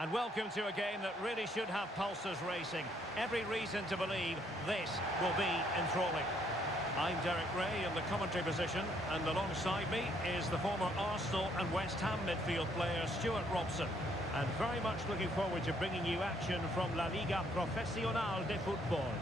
And welcome to a game that really should have pulses racing. Every reason to believe this will be enthralling. I'm Derek Ray in the commentary position, and alongside me is the former Arsenal and West Ham midfield player Stuart Robson. And very much looking forward to bringing you action from La Liga Profesional de Football.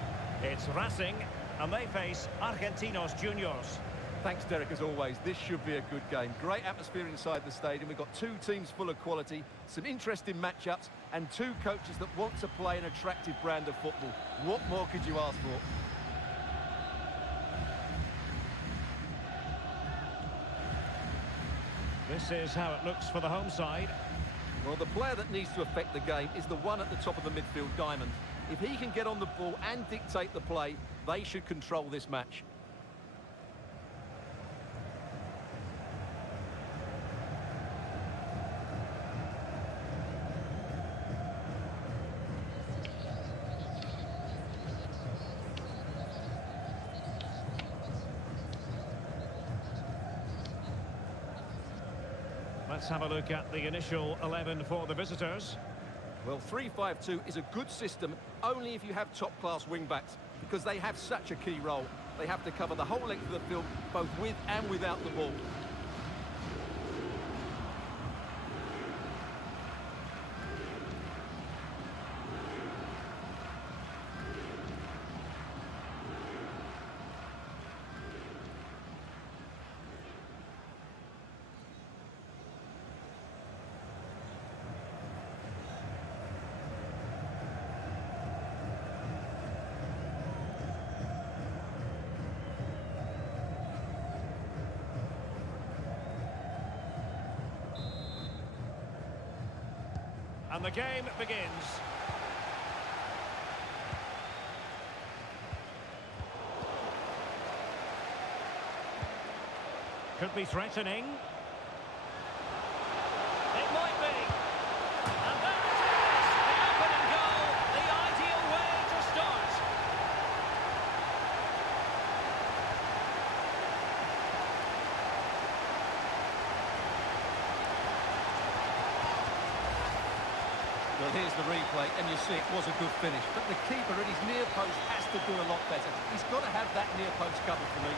It's Racing, and they face Argentinos Juniors. Thanks, Derek, as always. This should be a good game. Great atmosphere inside the stadium. We've got two teams full of quality, some interesting matchups, and two coaches that want to play an attractive brand of football. What more could you ask for? This is how it looks for the home side. Well, the player that needs to affect the game is the one at the top of the midfield diamond. If he can get on the ball and dictate the play, they should control this match. Let's have a look at the initial 11 for the visitors. Well, 3-5-2 is a good system only if you have top-class wing-backs, because they have such a key role. They have to cover the whole length of the field, both with and without the ball. And the game begins. Could be threatening. It might be. And there it is! The opening goal, the ideal way to start. Well, here's the replay, and you see it was a good finish. But the keeper at his near post has to do a lot better. He's got to have that near post covered for me.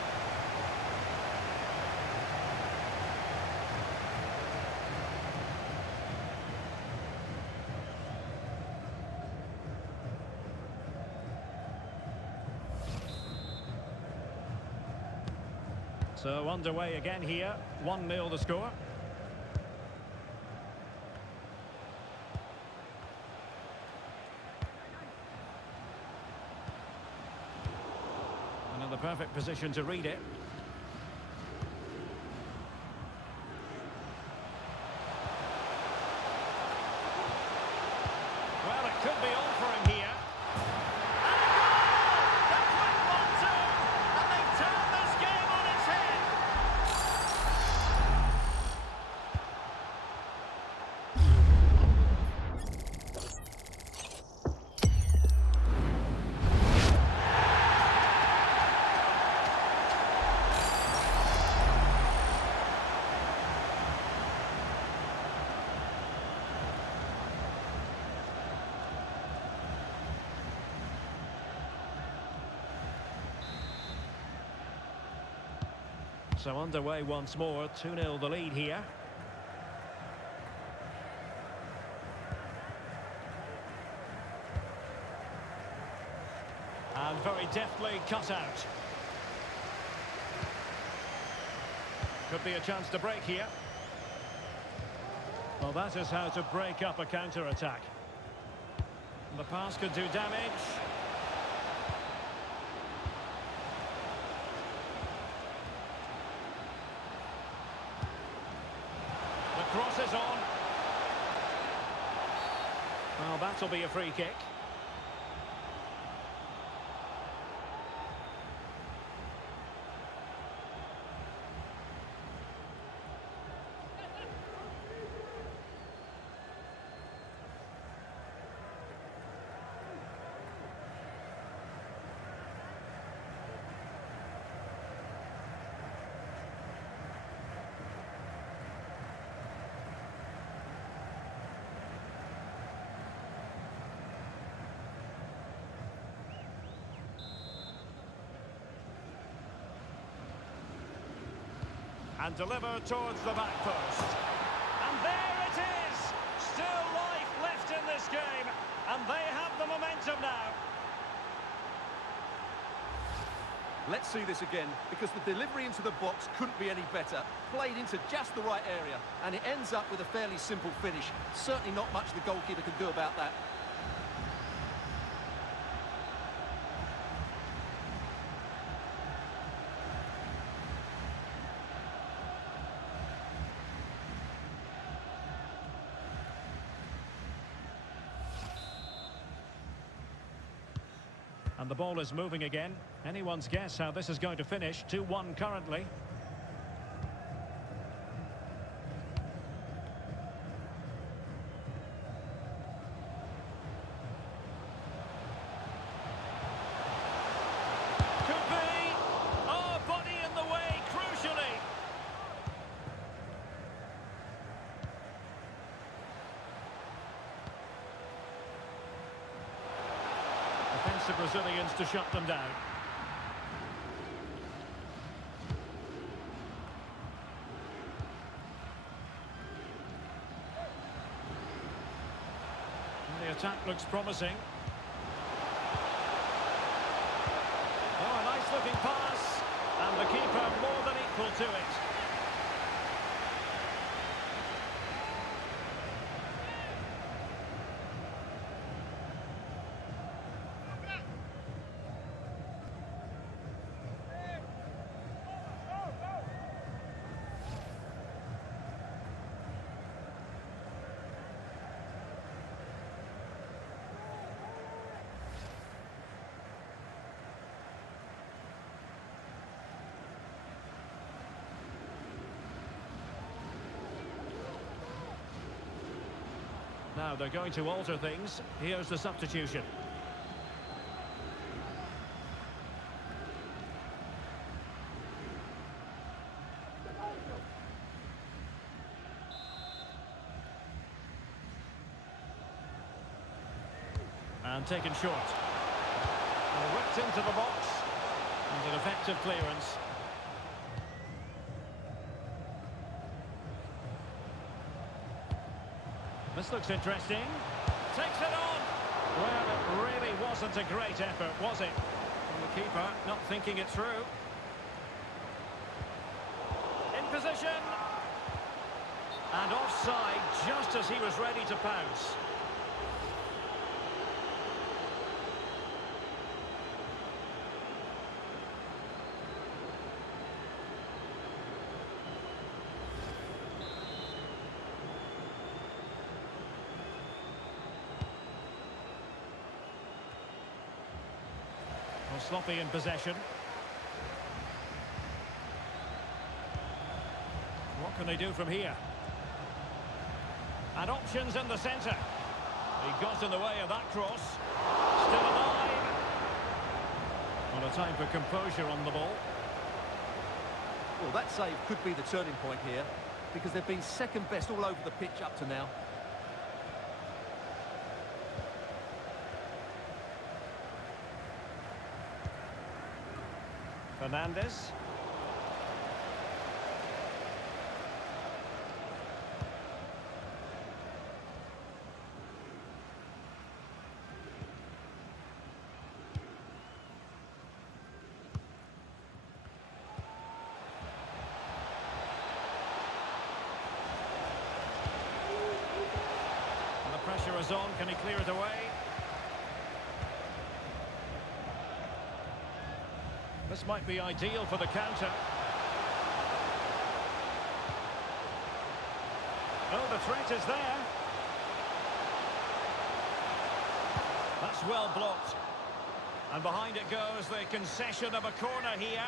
So underway again here. 1-0 the score. And in the perfect position to read it. Well, it could be on for him here. And a goal! The quick 1-2! And they've turned this game on its head! So underway once more, 2-0 the lead here. And very deftly cut out. Could be a chance to break here. Well, that is how to break up a counter-attack. The pass could do damage. Cross is on. Well, that'll be a free kick. And deliver towards the back post. And there it is! Still life left in this game. And they have the momentum now. Let's see this again, because the delivery into the box couldn't be any better. Played into just the right area, and it ends up with a fairly simple finish. Certainly not much the goalkeeper can do about that. And the ball is moving again. Anyone's guess how this is going to finish. 2-1 currently. Could be. Oh, body in the way, crucially. Defensive Brazilians to shut them down. And the attack looks promising. Oh, a nice looking pass. And the keeper more than equal to it. Now they're going to alter things. Here's the substitution. And taken short. And whipped into the box. And an effective clearance. This looks interesting. Takes it on. Well, it really wasn't a great effort, was it? And the keeper not thinking it through. In position. And offside just as he was ready to pounce. Sloppy in possession. What can they do from here? And options in the centre. He got in the way of that cross. Still alive. Well, a time for composure on the ball. Well, that save could be the turning point here, because they've been second best all over the pitch up to now. Fernandes. And the pressure is on. Can he clear it away? This might be ideal for the counter. Oh, the threat is there. That's well blocked. And behind it goes the concession of a corner here.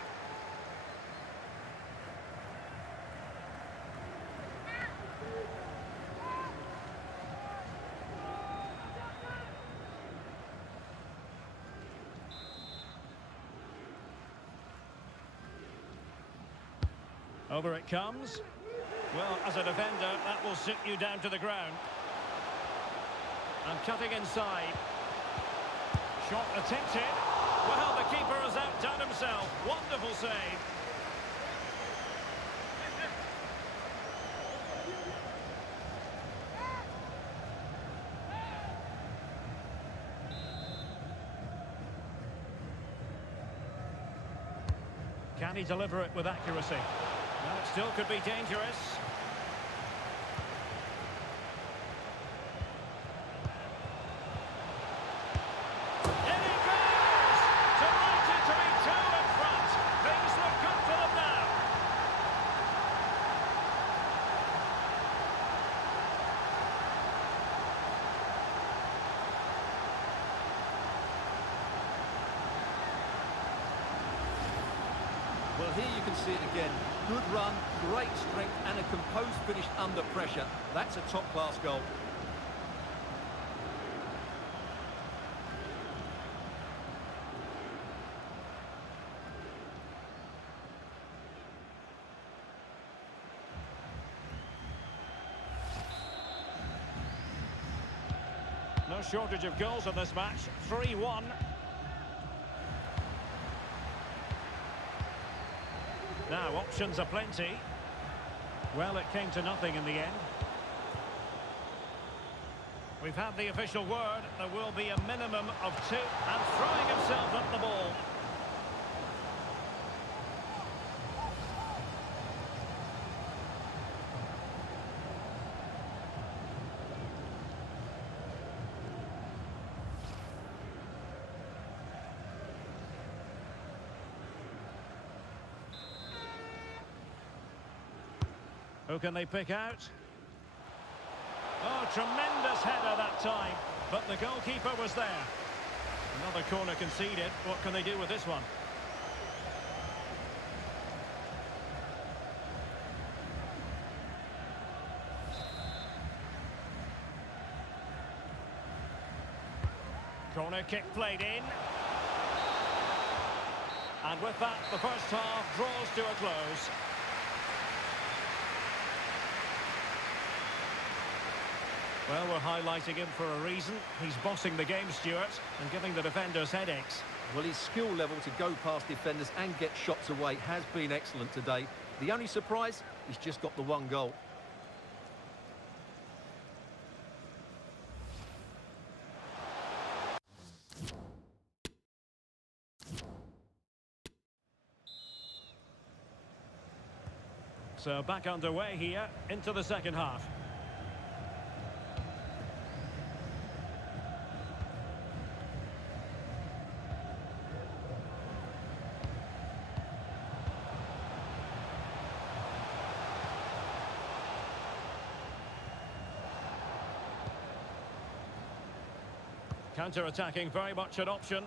Over it comes. Well, as a defender, that will sit you down to the ground. And cutting inside. Shot attempted. Well, the keeper has outdone himself. Wonderful save. Can he deliver it with accuracy? Well, it still could be dangerous. In he goes! Delighted to be two in front. Things look good for them now. Well, here you can see it again. Good run, great strength, and a composed finish under pressure. That's a top-class goal. No shortage of goals in this match. 3-1. Now, options are plenty. Well, it came to nothing in the end. We've had the official word. There will be a minimum of 2. And throwing himself at the ball. Who can they pick out? Oh, tremendous header that time. But the goalkeeper was there. Another corner conceded. What can they do with this one? Corner kick played in. And with that, the first half draws to a close. Well, we're highlighting him for a reason. He's bossing the game, Stuart, and giving the defenders headaches. Well, his skill level to go past defenders and get shots away has been excellent today. The only surprise, he's just got the one goal. So back underway here into the second half. Counter-attacking, very much an option.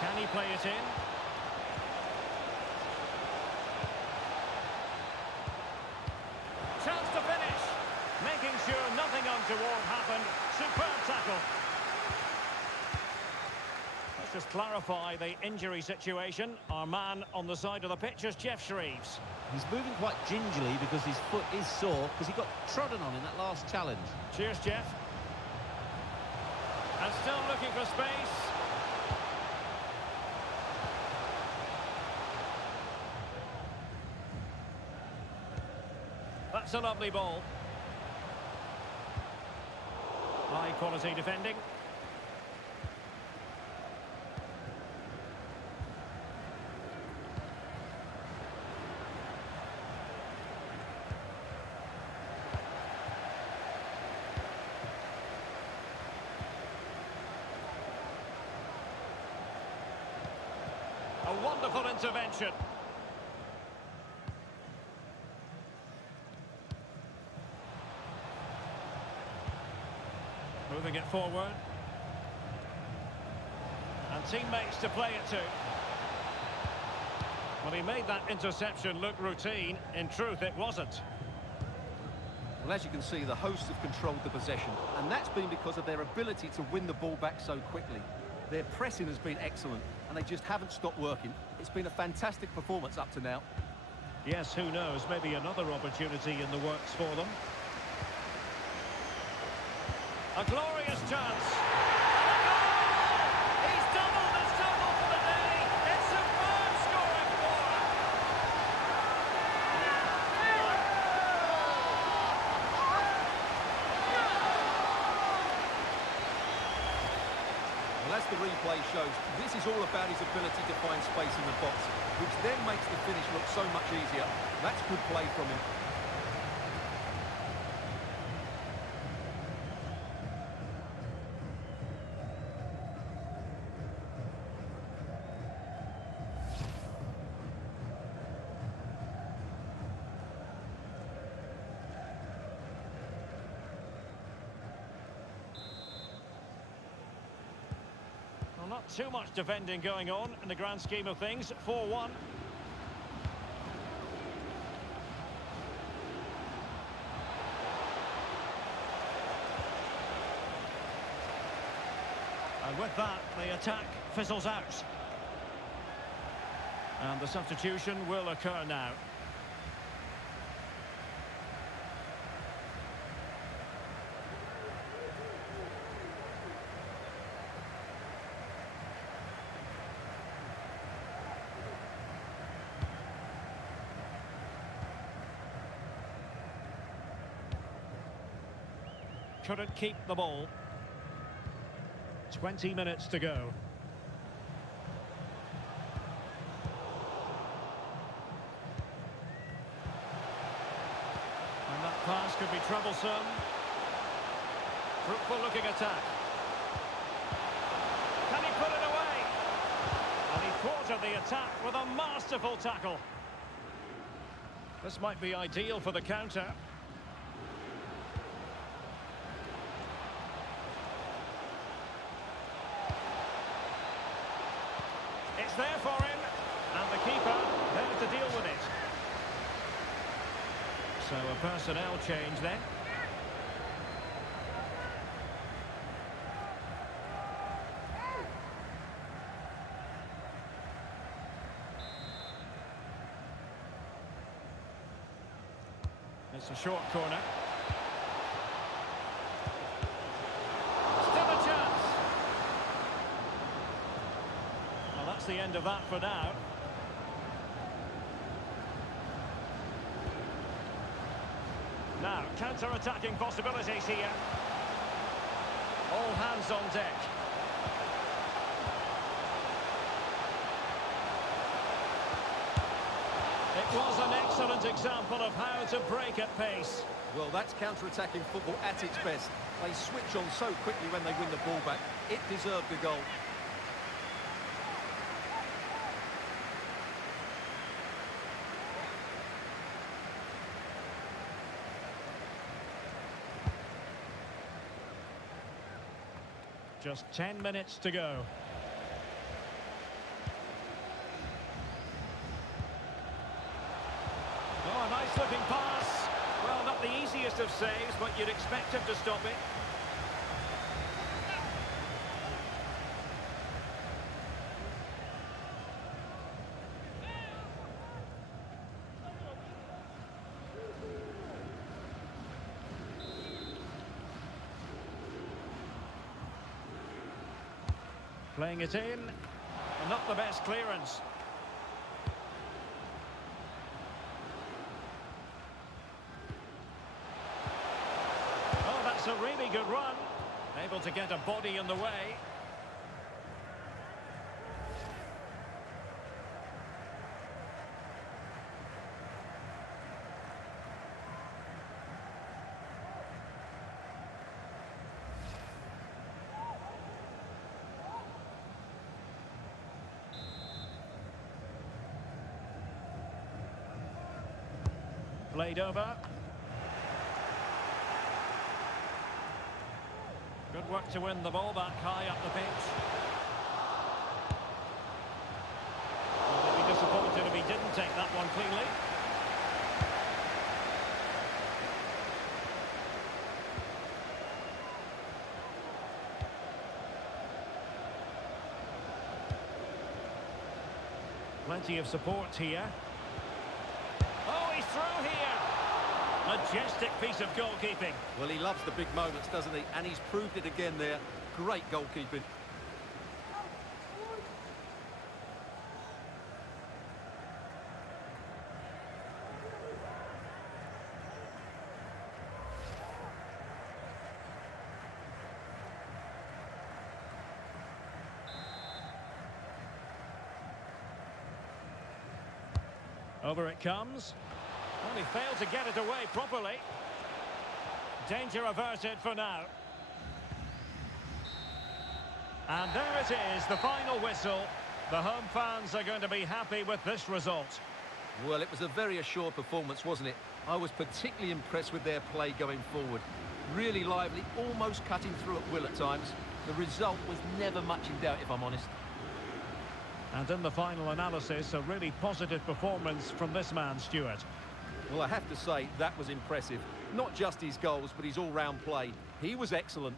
Can he play it in? Chance to finish. Making sure nothing untoward happened. Superb tackle. Let's just clarify the injury situation. Our man on the side of the pitch is Geoff Shreeves. He's moving quite gingerly because his foot is sore because he got trodden on in that last challenge. Cheers, Geoff. And still looking for space. That's a lovely ball. High quality defending. A wonderful intervention. Moving it forward. And teammates to play it to. Well, he made that interception look routine. In truth, it wasn't. Well, as you can see, the hosts have controlled the possession, and that's been because of their ability to win the ball back so quickly. Their pressing has been excellent, and they just haven't stopped working. It's been a fantastic performance up to now. Yes, who knows, maybe another opportunity in the works for them. A glorious chance. And a goal! He's doubled his total for the day. It's superb scoring for him. play shows, this is all about his ability to find space in the box, which then makes the finish look so much easier. That's good play from him. Well, not too much defending going on in the grand scheme of things. 4-1. And with that, the attack fizzles out. And the substitution will occur now. Couldn't keep the ball. 20 minutes to go. And that pass could be troublesome. Fruitful looking attack. Can he put it away? And he thwarted the attack with a masterful tackle. This might be ideal for the counter. It's there for him, and the keeper there to deal with it. So a personnel change then. It's a short corner. Still a chance. Well, that's the end of that for now. Now, counter-attacking possibilities here. All hands on deck. It was an excellent example of how to break at pace. Well, that's counter-attacking football at its best. They switch on so quickly when they win the ball back. It deserved the goal. Just 10 minutes to go. Oh, a nice looking pass. Well, not the easiest of saves, but you'd expect him to stop it. Playing it in, and not the best clearance. Oh, that's a really good run. Able to get a body in the way. Played over. Good work to win the ball back high up the pitch. Well, they'd be disappointed if he didn't take that one cleanly. Plenty of support here. Oh, he's through here. Majestic piece of goalkeeping. Well, he loves the big moments, doesn't he? And he's proved it again there. Great goalkeeping. Over it comes. Well, he failed to get it away properly. Danger averted for now. And there it is, the final whistle. The home fans are going to be happy with this result. Well, it was a very assured performance, wasn't it? I was particularly impressed with their play going forward. Really lively, almost cutting through at will at times. The result was never much in doubt, if I'm honest. And in the final analysis, a really positive performance from this man, Stuart. Well, I have to say, that was impressive. Not just his goals, but his all-round play. He was excellent.